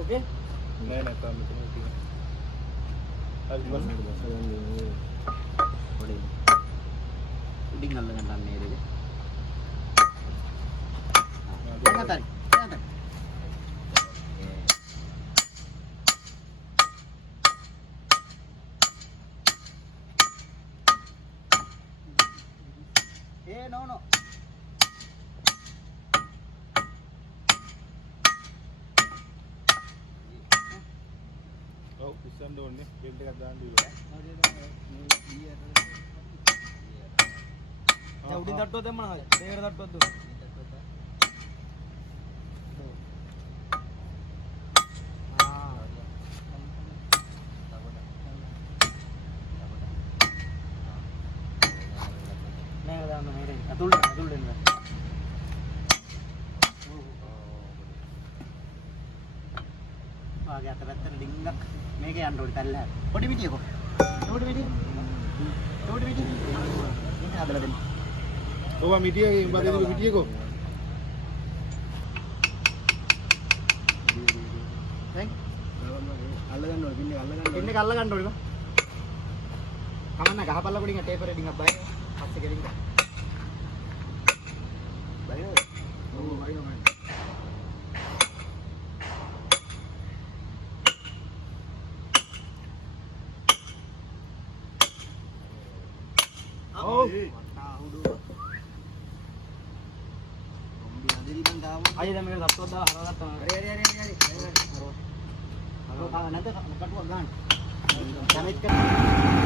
Oke? නෑ නෑ තාම මෙතන තියෙනවා. හරි බස් පොඩි. උඩින් අල්ලගෙන යන්නේ නේද? එන්නතරි. එන්නතරි. No. ඔව් ඉස්සන්න ඕනේ. බෙල්ට් එකක් දාන්න ඉවරයි. දැන් උඩින් තට්ටුවක් දැම්මම හරි. දෙකට තට්ටුවක් දුන්නා. මේක දාන්න මේකෙන් අතුල් වෙන්න. ආගේ අත පැත්තට ඩිංගක් මේක යන්න ඕනේ පැල්ල හැර. පොඩි පිටියකෝ. පොඩි පිටිය. මේක හදලා දෙන්න. ඔවා මිටියගේ උඹගේ මිටියකෝ. දැන් අල්ලගන්න ඕනේ පින්නේ අල්ලගන්න. පින්න එක අල්ල ගන්න ඕනේ බා. කමන්න ගහපල්ලා පොඩින් ටේපර් ඩිංගක් බයි. පස්සේ ගෙලින් ගන්න. බයිනෝ. ඔව් බයිනෝ. අය දැන් මේක සත්තුවක් දාලා හරවගත්තා. හරි. හරව. නැත්නම් කටුවක් ගන්න. කනෙක්ට් කරලා